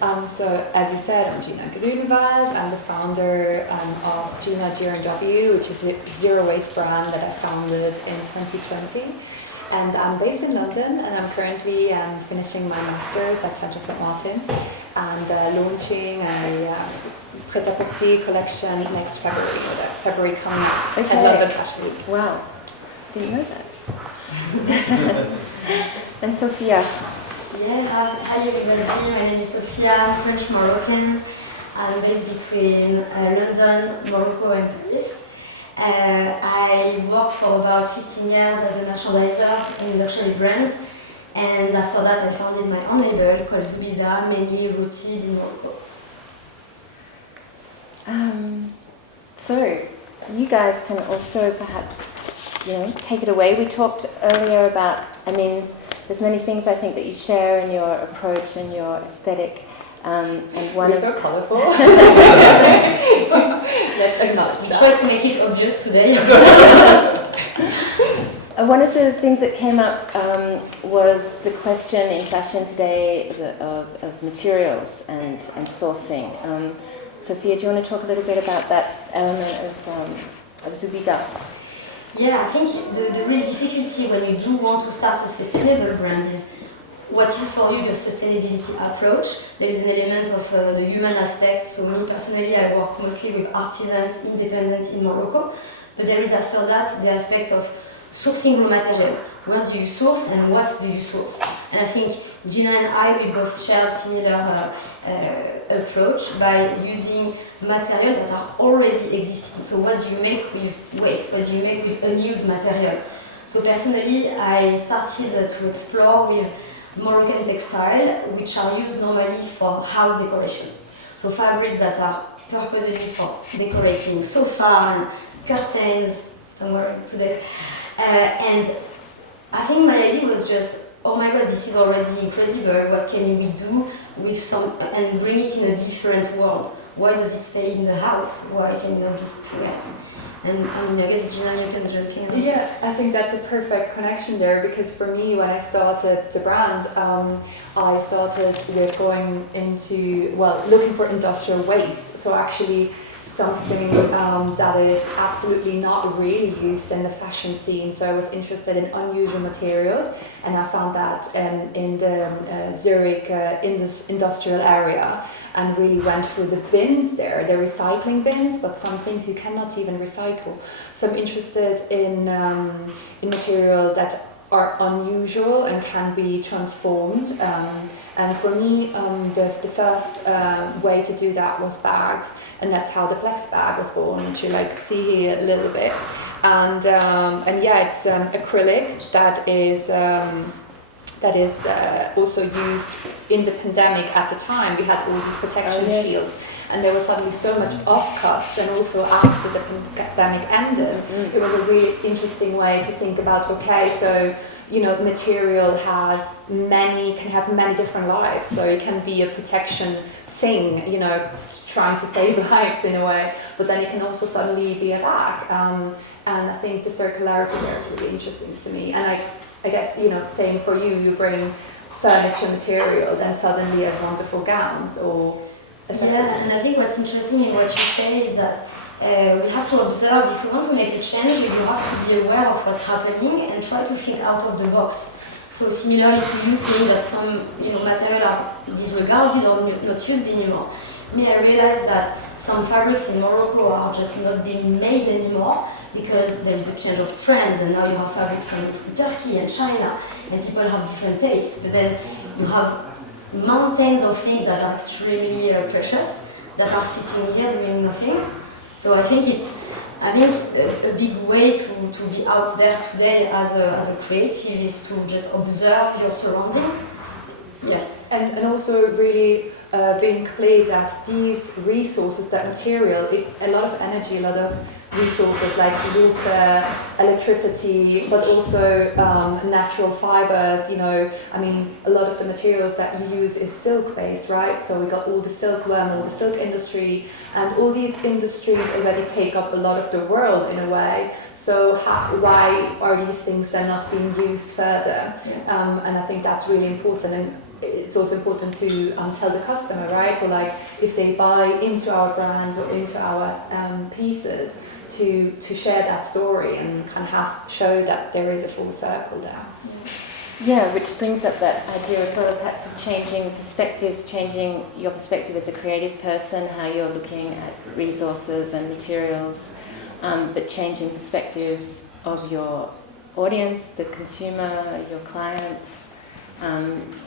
So, as you said, I'm Gina Grünwald. I'm the founder of Gina G&W, which is a zero-waste brand that I founded in 2020. And I'm based in London, and I'm currently finishing my master's at Central St. Martin's and launching a prêt-à-porter collection next February, February coming up at London Fashion Week. Wow, didn't know that. And Sophia? Yeah, hi everybody, my name is Sophia, I'm French Moroccan. I'm based between London, Morocco and Paris. I worked for about 15 years as a merchandiser in luxury brands, and after that I founded my own label called Zoubida, mainly rooted in Morocco. So, you guys can also perhaps, take it away. We talked earlier about, there's many things I think that you share in your approach and your aesthetic. And one We're so colourful. Let's acknowledge that. Try to make it obvious today. One of the things that came up was the question in fashion today of materials and sourcing. Sophia, do you want to talk a little bit about that element of Zoubida? Yeah, I think the real difficulty when you do want to start a sustainable brand is what is for you the sustainability approach. There is an element of the human aspect. So me personally, I work mostly with artisans independent in Morocco, but there is after that the aspect of sourcing raw material. Where do you source and what do you source? And I think Gina and I, we both share similar approach by using material that are already existing. So what do you make with waste? What do you make with unused material? So personally, I started to explore with Moroccan textile, which are used normally for house decoration. So fabrics that are purposely for decorating sofa and curtains, don't worry today. And I think my idea was just, oh my god, this is already incredible, what can we do with some, and bring it in a different world? Why does it stay in the house? Why can it not be something else? And I guess Gina, you can jump in. Yeah, I think that's a perfect connection there, because for me, when I started the brand, I started with going into, looking for industrial waste. So actually something that is absolutely not really used in the fashion scene. So I was interested in unusual materials, and I found that in the Zurich industrial area, and really went through the bins there, the recycling bins, but some things you cannot even recycle. So I'm interested in material that are unusual and can be transformed. And for me, the first way to do that was bags, and that's how the Plex bag was born, which you see here a little bit. And yeah, it's acrylic that is also used in the pandemic. At the time, we had all these protection shields, and there was suddenly so much offcuts, and also after the pandemic ended, it was a really interesting way to think about, okay, so material can have many different lives. So it can be a protection thing, trying to save lives in a way, but then it can also suddenly be a bag. And I think the circularity there is really interesting to me. And I guess, same for you, you bring furniture material, then suddenly as wonderful gowns or accessories. Yeah, and I think what's interesting in what you say is that we have to observe. If we want to make a change, you have to be aware of what's happening and try to think out of the box. So similarly to you saying that some material are disregarded or not used anymore, I realized that some fabrics in Morocco are just not being made anymore because there is a change of trends, and now you have fabrics coming from Turkey and China, and people have different tastes. But then you have mountains of things that are extremely precious that are sitting here doing nothing. So I think it's a big way to be out there today as a creative is to just observe your surrounding. Yeah. And also really being clear that these resources, that material, a lot of energy, a lot of resources like water, electricity, but also natural fibers. A lot of the materials that you use is silk based, right? So we got all the silkworm, all the silk industry, and all these industries already take up a lot of the world in a way. So why are these things then not being used further? And I think that's really important. And it's also important to tell the customer, right? Or like if they buy into our brand or into our pieces, to share that story and kind of show that there is a full circle there. Yeah, which brings up that idea as well, perhaps of changing perspectives, changing your perspective as a creative person, how you're looking at resources and materials, but changing perspectives of your audience, the consumer, your clients.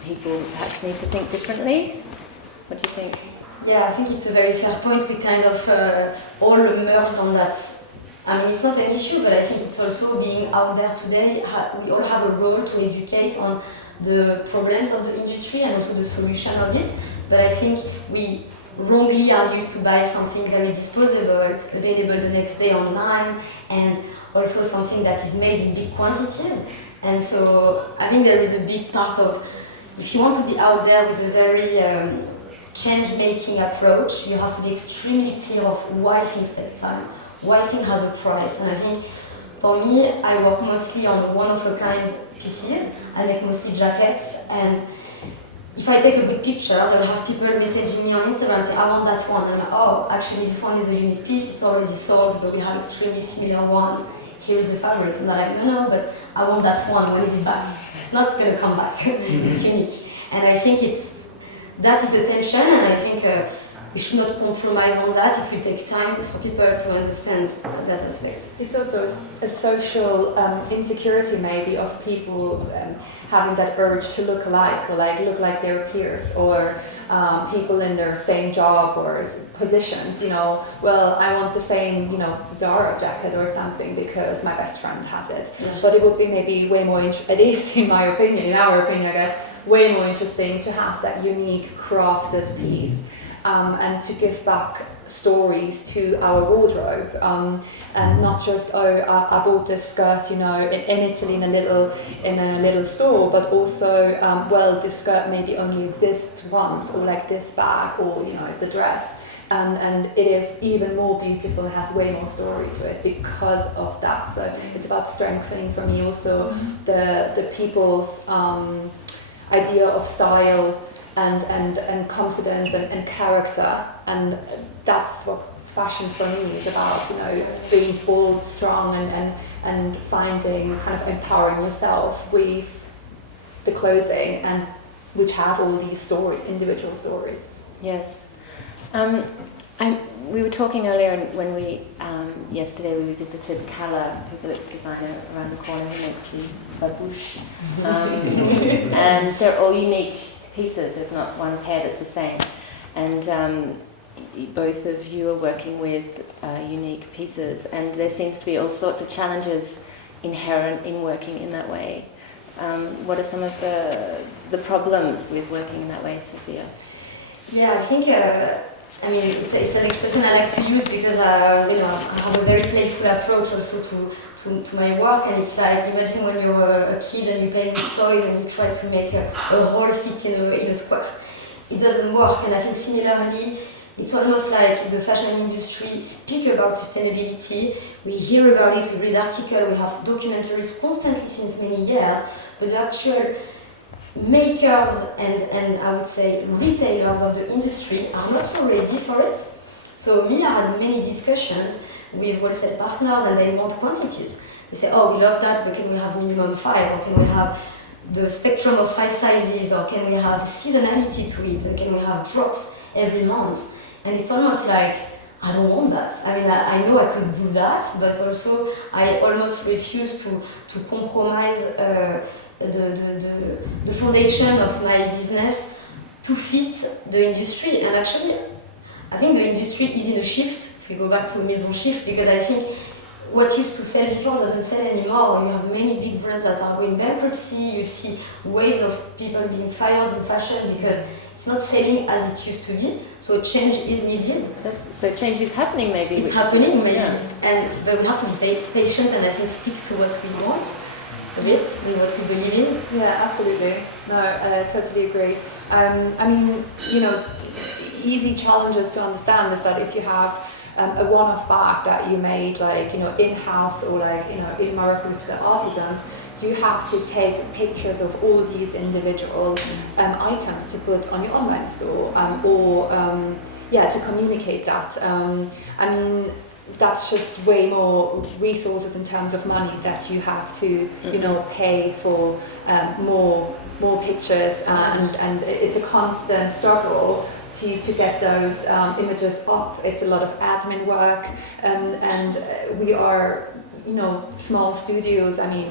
People perhaps need to think differently. What do you think? Yeah, I think it's a very fair point. We kind of all merged on that. I mean, it's not an issue, but I think it's also being out there today. We all have a role to educate on the problems of the industry and also the solution of it. But I think we wrongly are used to buy something very disposable, available the next day online, and also something that is made in big quantities. And so I think there is a big part of, if you want to be out there with a very change-making approach, you have to be extremely clear of why things take time, why thing has a price. And I think for me, I work mostly on one-of-a-kind pieces. I make mostly jackets, and if I take a good picture, I will have people messaging me on Instagram saying, I want that one. And I'm like, oh, actually this one is a unique piece, it's already sold, but we have extremely similar one. Here is the fabric. And they're like, no, but I want that one, when is it back? It's not going to come back, it's unique. And I think that is the tension, and I think we should not compromise on that. It will take time for people to understand that aspect. It's also a social insecurity maybe of people having that urge to look alike, or like look like their peers, or people in their same job or positions, well, I want the same, Zara jacket or something because my best friend has it. Yeah. But it would be maybe way more, it is in my opinion, in our opinion I guess, way more interesting to have that unique crafted piece. And to give back stories to our wardrobe, and not just I bought this skirt in Italy in a little store, but also this skirt maybe only exists once, or like this bag, or the dress, and it is even more beautiful and has way more story to it because of that. So it's about strengthening for me also the people's idea of style and confidence and character, and that's what fashion for me is about, being bold, strong, and finding, kind of empowering yourself with the clothing, and which have all these stories, individual stories. Yes. We were talking earlier when yesterday we visited Kala, who's a designer around the corner who makes these babouches, and they're all unique pieces. There's not one pair that's the same, and both of you are working with unique pieces, and there seems to be all sorts of challenges inherent in working in that way. What are some of the problems with working in that way, Sophia? Yeah, I think it's an expression I like to use because I have a very playful approach also to my work, and it's like, imagine when you're a kid and you play with toys and you try to make a hole fit in a square. It doesn't work, and I think similarly, it's almost like the fashion industry speak about sustainability, we hear about it, we read articles, we have documentaries constantly since many years, but the actual makers and I would say retailers of the industry are not so ready for it. So I had many discussions with wholesale partners, and they want quantities. They say, oh, we love that, but can we have minimum 5, or can we have the spectrum of 5 sizes, or can we have seasonality to it, and can we have drops every month? And it's almost like, I don't want that. I mean, I know I could do that, but also I almost refuse to compromise the foundation of my business to fit the industry. And actually, I think the industry is in a shift, if we go back to Maison Shift, because I think what used to sell before doesn't sell anymore. You have many big brands that are going bankruptcy, you see waves of people being fired in fashion because it's not selling as it used to be, so change is needed. So change is happening maybe? It's happening maybe, yeah. But we have to be patient and I think stick to what we want. With what we believe in. Yeah, absolutely. No, I totally agree. Easy challenges to understand is that if you have a one-off bag that you made in-house or in Morocco with the artisans, you have to take pictures of all these individual items to put on your online store or to communicate that. I mean, that's just way more resources in terms of money that you have to, pay for more pictures, and it's a constant struggle to get those images up. It's a lot of admin work, and we are, small studios. I mean,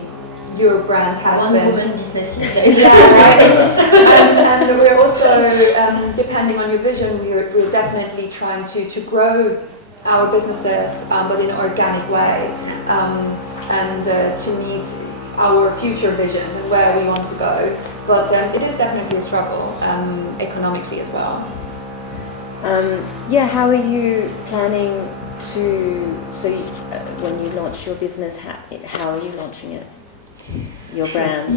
your brand has one-woman business. and we're also, depending on your vision, we're definitely trying to grow our businesses, but in an organic way, and to meet our future visions and where we want to go. But it is definitely a struggle, economically as well. How are you planning to? So, when you launch your business, how are you launching it? Your brand?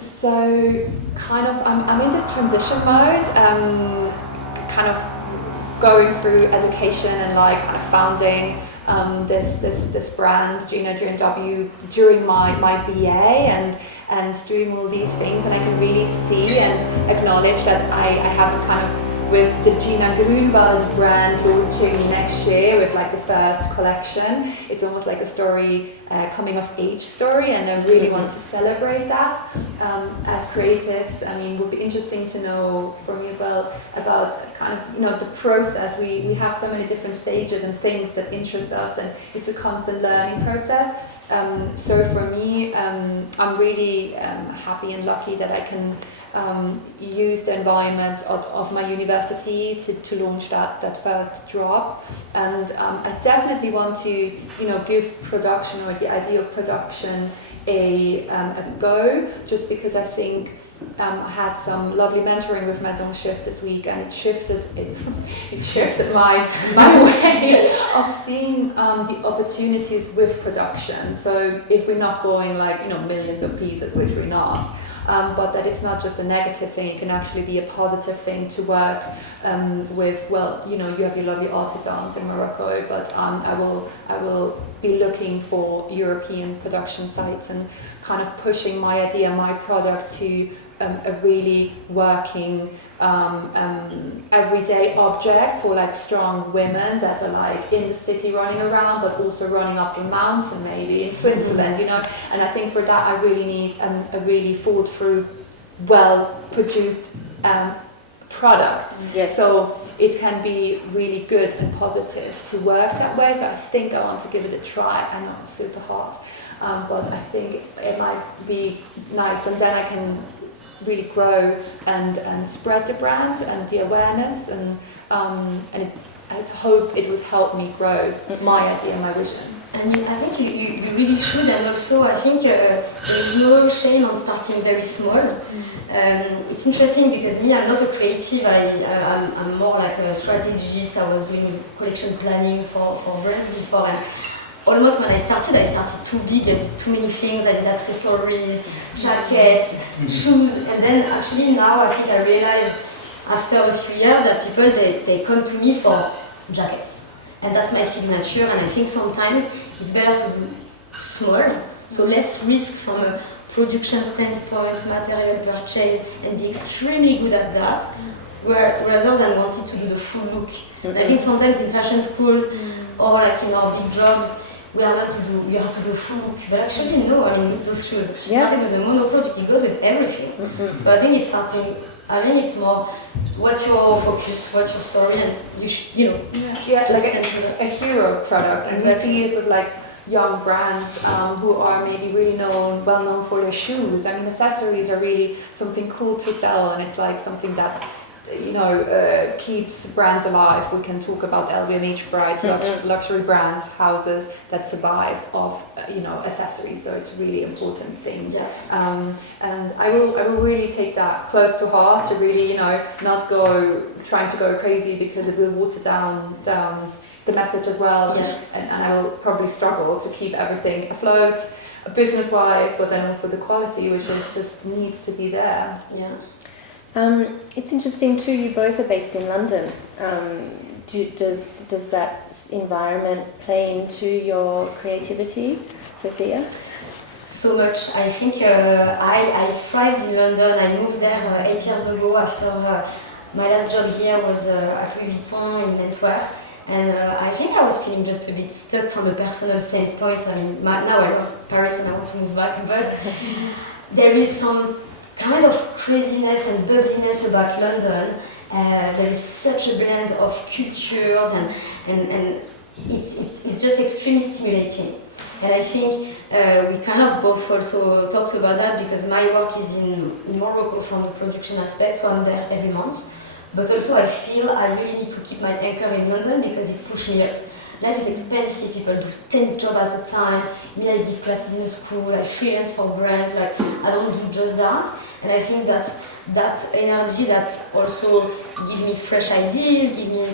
So kind of, I'm in this transition mode, kind of going through education and like kind of founding this brand, Gina Grünwald, during my BA and doing all these things, and I can really see and acknowledge that I have a kind of, with the Gina Grünwald brand launching next year with like the first collection, it's almost like a story, coming of age story, and I really want to celebrate that as creatives. I mean, it would be interesting to know for me as well about kind of, the process. We have so many different stages and things that interest us, and it's a constant learning process. So for me, I'm really happy and lucky that I can use the environment of my university to launch that first drop, and I definitely want to give production, or the idea of production, a go, just because I think I had some lovely mentoring with Maison Shift this week, and it shifted my way of seeing the opportunities with production. So if we're not going like millions of pieces, which we're not, but that it's not just a negative thing, it can actually be a positive thing to work with. Well, you have your lovely artisans in Morocco, but I will be looking for European production sites and kind of pushing my idea, my product to a really working everyday object for like strong women that are like in the city running around, but also running up a mountain, maybe in Switzerland, and I think for that I really need a really thought through, well produced product. Yes. So it can be really good and positive to work that way. So I think I want to give it a try. I know it's super hot, but I think it might be nice, and then I can really grow and spread the brand and the awareness, and I hope it would help me grow my idea, my vision. And I think you really should, and also I think there is no shame on starting very small. It's interesting because me, I'm not a creative, I'm more like a strategist. I was doing collection planning for brands before, and almost when I started too big, I did too many things. I did accessories, jackets, shoes, and then actually now I think I realized after a few years that people, they come to me for jackets. And that's my signature, and I think sometimes it's better to do small, so less risk from a production standpoint, material purchase, and be extremely good at that, rather than wanting to do the full look. And I think sometimes in fashion schools or like in our big jobs, you have to do full look, but actually no. I mean, those shoes. She started with a mono product; it goes with everything. So I think it's more, what's your focus, what's your story, and just like a hero product. And we see it with like young brands who are maybe really well known for their shoes. I mean, accessories are really something cool to sell, and it's like something that keeps brands alive. We can talk about LVMH brides, luxury brands, houses that survive off accessories. So it's a really important thing. And I will really take that close to heart, to really not trying to go crazy, because it will water down the message as well. And I will probably struggle to keep everything afloat business wise, but then also the quality, which is just needs to be there. It's interesting too, you both are based in London. Does that environment play into your creativity, Sophia? so much. I think I thrived in London. I moved there 8 years ago after my last job here was at Louis Vuitton in menswear. And I think I was feeling just a bit stuck from a personal standpoint. I mean, now I love Paris and I want to move back, but there is some kind of craziness and bubbliness about London. There is such a blend of cultures and it's just extremely stimulating. And I think we kind of both also talked about that because my work is in Morocco from the production aspect, so I'm there every month. But also I feel I really need to keep my anchor in London because it pushed me up. Life is expensive, people do 10 jobs at a time. Me, I give classes in a school, I freelance for brands, like I don't do just that. And I think that's that energy that also gives me fresh ideas, give me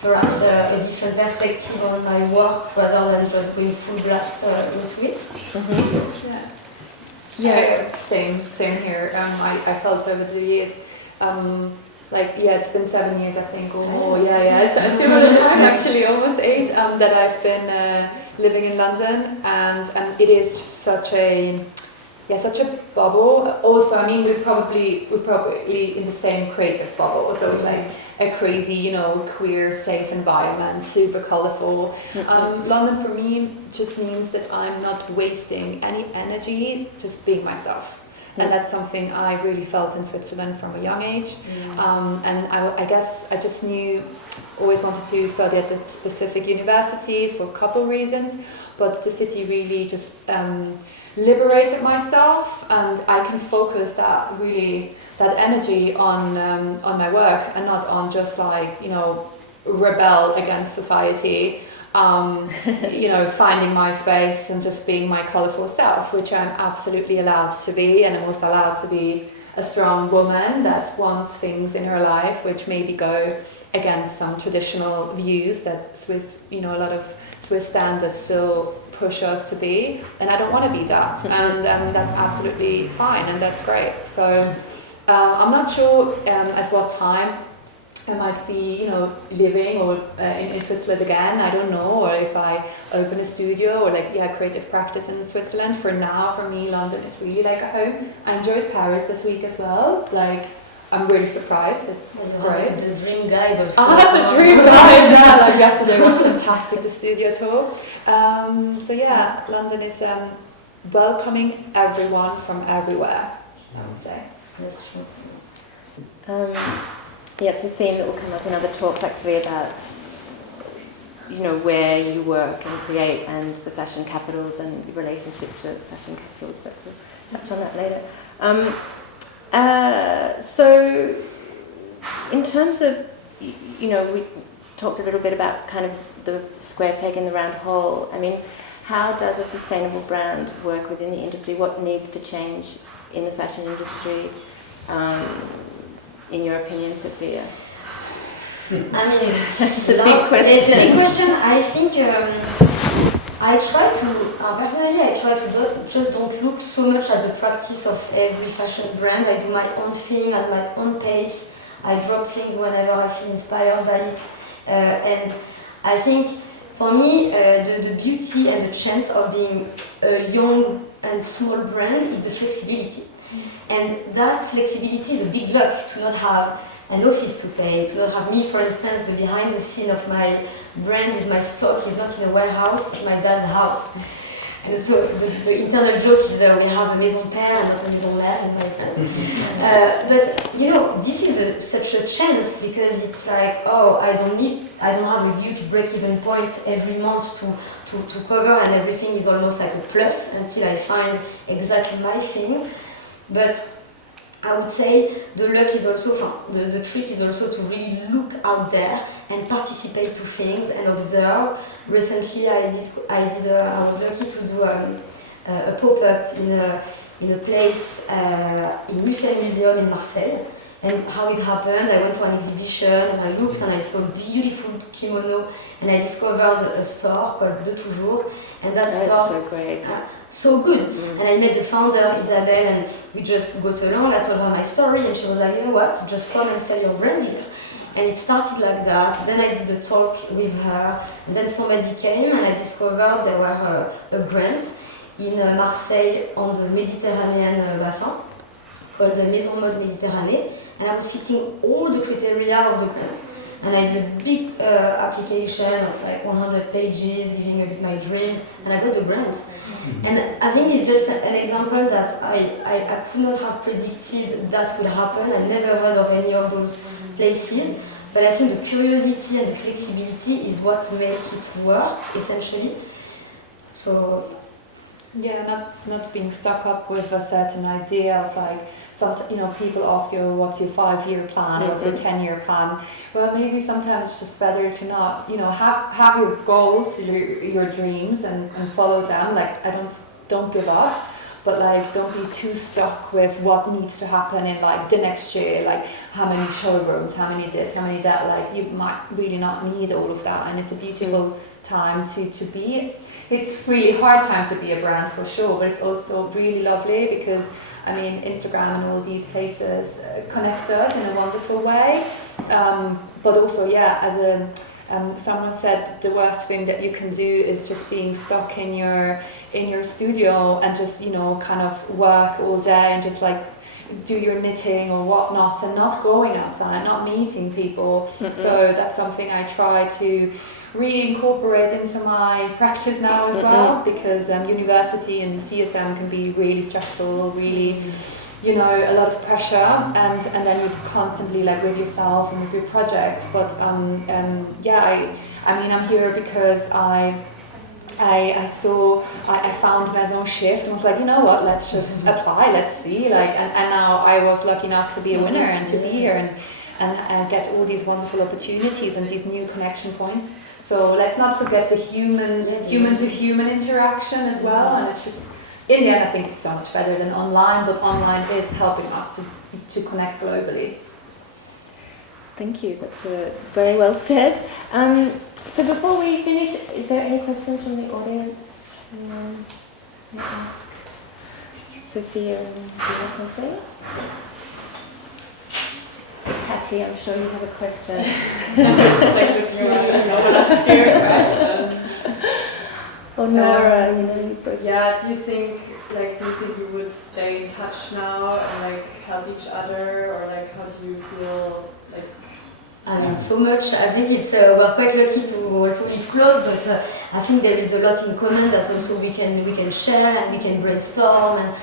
perhaps a different perspective on my work rather than just going full blast into it. Mm-hmm. Yeah, same here. I felt over the years, it's been 7 years I think or more. It's a similar time actually, almost 8 that I've been living in London, and it is such a bubble. Also, I mean, we're probably in the same creative bubble, so it's like a crazy, queer, safe environment, super colourful. London for me just means that I'm not wasting any energy just being myself. And that's something I really felt in Switzerland from a young age. And I guess I just always wanted to study at a specific university for a couple of reasons, but the city really just liberated myself, and I can focus that energy on my work and not on just rebel against society. Finding my space and just being my colourful self, which I'm absolutely allowed to be, and I'm also allowed to be a strong woman that wants things in her life which maybe go against some traditional views that a lot of Swiss standards still push us to be, and I don't want to be that, and that's absolutely fine, and that's great. So I'm not sure at what time I might be, living or in Switzerland again. I don't know, or if I open a studio or creative practice in Switzerland. For now, for me, London is really like a home. I enjoyed Paris this week as well. I'm really surprised. It's great. The dream guide also. I had the dream guide. Yeah, yesterday was fantastic. The studio tour. London is welcoming everyone from everywhere, I would say. That's true. It's a theme that will come up in other talks actually about, where you work and create and the fashion capitals and the relationship to fashion capitals, but we'll touch on that later. So in terms of, we talked a little bit about kind of the square peg in the round hole. I mean, how does a sustainable brand work within the industry? What needs to change in the fashion industry? In your opinion, Sophia? I mean, it's a big question. It's a big question. I think personally, I try to don't look so much at the practice of every fashion brand. I do my own thing at my own pace. I drop things whenever I feel inspired by it. And I think for me, the beauty and the chance of being a young and small brand is the flexibility. And that flexibility is a big luck, to not have an office to pay, to not have me, for instance, the behind the scene of my brand is my stock is not in a warehouse, it's my dad's house. And so the internal joke is we have a maison père and not a maison mère in my brand. But this is such a chance because it's like, I don't have a huge break-even point every month to cover, and everything is almost like a plus until I find exactly my thing. But I would say the luck is also, the trick is also to really look out there and participate to things and observe. Recently I was lucky to do a pop-up in a place, in Musée Museum in Marseille. And how it happened, I went for an exhibition and I looked and I saw a beautiful kimono and I discovered a store called De Toujours. And that's so great. So good. And I met the founder, Isabelle, and we just got along. I told her my story and she was like, you know what, just come and sell your brands here. And it started like that. Then I did a talk with her, and then somebody came and I discovered there were a grant. in Marseille on the Mediterranean bassin called the Maison Méditerranée, and I was fitting all the criteria of the grant. And I did a big application of like 100 pages, giving a bit my dreams, and I got the grant. And I think it's just an example that I could not have predicted that would happen. I never heard of any of those places, but I think the curiosity and the flexibility is what makes it work, essentially. So, yeah, not being stuck up with a certain idea of like, people ask you, what's your 5-year plan, what's your 10-year plan? Well, maybe sometimes it's just better to not, have your goals, your dreams, and follow them. Like, don't give up, but like, don't be too stuck with what needs to happen in like the next year, like how many showrooms, how many this, how many that. Like, you might really not need all of that, and it's a beautiful time to be. It's really hard time to be a brand for sure, but it's also really lovely because Instagram and all these places connect us in a wonderful way. But also, as someone said, the worst thing that you can do is just being stuck in your studio and just kind of work all day and just like do your knitting or whatnot and not going outside, not meeting people. So that's something I try to reincorporate into my practice now as well, because university and CSM can be really stressful, really, a lot of pressure, and then you're constantly like with yourself and with your projects. But I'm here because I found Maison Shift and was like, you know what, let's just apply, let's see, and now I was lucky enough to be a winner and to be here and get all these wonderful opportunities and these new connection points. So let's not forget the human to human interaction as well. And it's just, in the end, I think it's so much better than online, but online is helping us to connect globally. Thank you, that's very well said. So before we finish, is there any questions from the audience? Anyone may ask? Sophia, do you have something? Tati, I'm sure you have a question. Or Nora, you both. Yeah, do you think you would stay in touch now and like help each other, or like how do you feel like? So much. I think it's we're quite lucky to also live close, but I think there is a lot in common that also we can share and we can brainstorm. And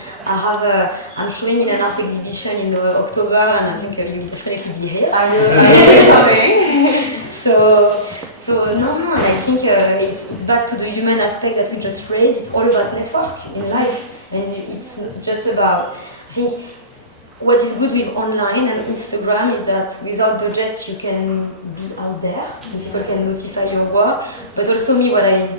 I'm showing in an art exhibition in October, and I think you will definitely be here. I will be coming. So no, I think it's back to the human aspect that we just raised. It's all about network in life, and it's just about, I think, what is good with online and Instagram is that without budgets you can be out there, and people can notify your work. But also what I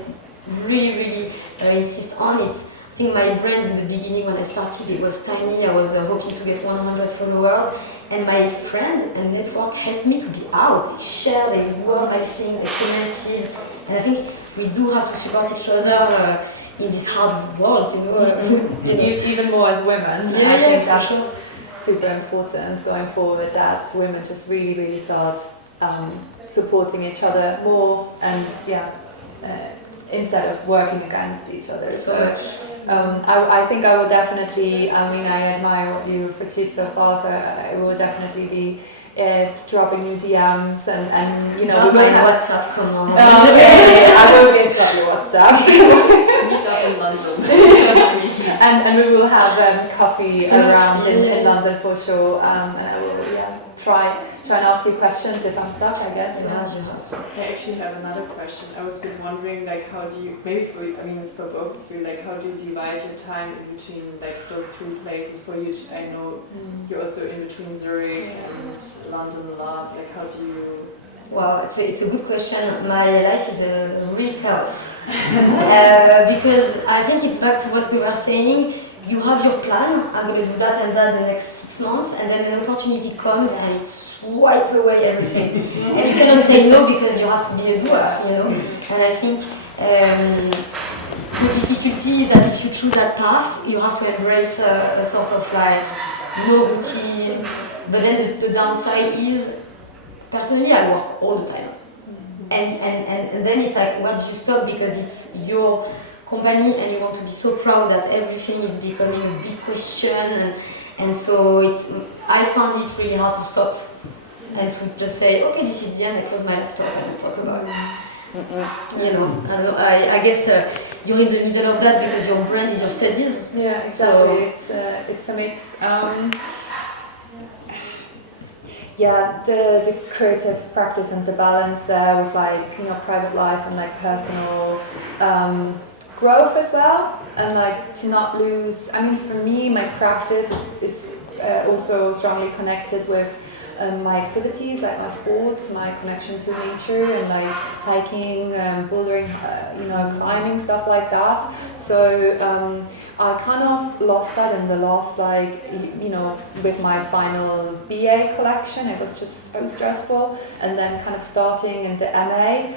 really insist on, it's, I think my brand in the beginning when I started, it was tiny. I was hoping to get 100 followers, and my friends and network helped me to be out. They shared, they wore my things, they commented, and I think we do have to support each other in this hard world, Even more as women. I think that's super important going forward, that women just really start supporting each other more, and instead of working against each other. So I think I will definitely, I admire what you've achieved so far, so I will definitely be dropping you DMs and we will have WhatsApp, come on. I will give you WhatsApp. Meet up in London. and we will have coffee around in London for sure, and I will try and ask you questions if I'm stuck, I guess. I actually have another question. I was wondering, like, how do you, maybe for you, it's for both of you, like, how do you divide your time in between, like, those three places? For you, I know you're also in between Zurich and London a lot. Like, how do you? Well, it's a good question. My life is a real chaos. Because I think it's back to what we were saying. You have your plan, I'm going to do that and that the next 6 months, and then an opportunity comes and it swipes away everything. And you cannot say no because you have to be a doer, And I think the difficulty is that if you choose that path, you have to embrace a sort of like no routine. But then the downside is, personally, I work all the time. And then it's like, where do you stop? Because it's your company and you want to be so proud that everything is becoming a big question, and so I found it really hard to stop and to just say, okay, this is the end, I close my laptop, I don't talk about it. You know, I guess you're in the middle of that because your brand is your studies. Yeah, exactly. So it's a mix. Yeah, the creative practice and the balance there with like, you know, private life and like personal growth as well, and like to not lose. I mean, for me, my practice is also strongly connected with my activities, like my sports, my connection to nature, and like hiking, bouldering, you know, climbing, stuff like that. So I kind of lost that in the last, like, you know, with my final BA collection. It was just so stressful, and then kind of starting in the MA.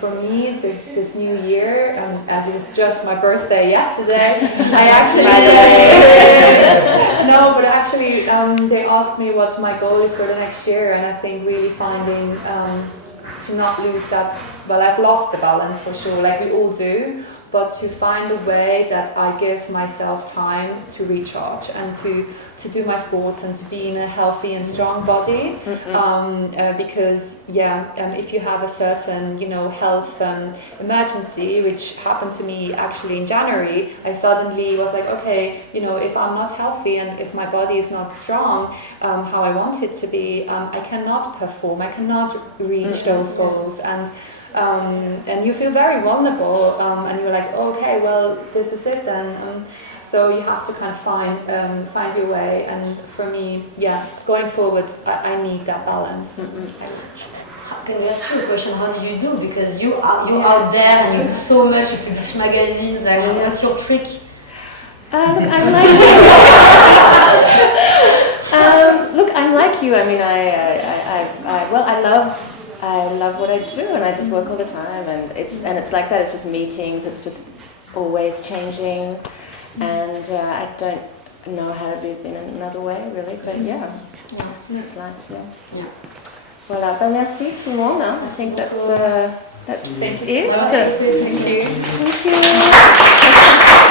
For me, this new year, as it was just my birthday yesterday, I actually said, no, but actually they asked me what my goal is for the next year, and I think really finding to not lose that. Well, I've lost the balance for sure, like we all do. But to find a way that I give myself time to recharge and to do my sports and to be in a healthy and strong body, because if you have a certain, you know, health emergency, which happened to me actually in January, I suddenly was like, okay, you know, if I'm not healthy and if my body is not strong how I want it to be, I cannot perform, I cannot reach those goals, and you feel very vulnerable, and you're like, okay, well, this is it then. So you have to kind of find your way. And for me, going forward, I need that balance. Can I ask you a question? How do you do? Because you're out there and you do so much. You publish magazines. What's your trick? I'm like you. Look, I'm like you. I mean, I love what I do, and I just work all the time, and it's like that. It's just meetings. It's just always changing, and I don't know how to live in another way, really. But it's life. Yeah. Voilà. Ben merci tout le monde. I think that's it. Thank you. Thank you.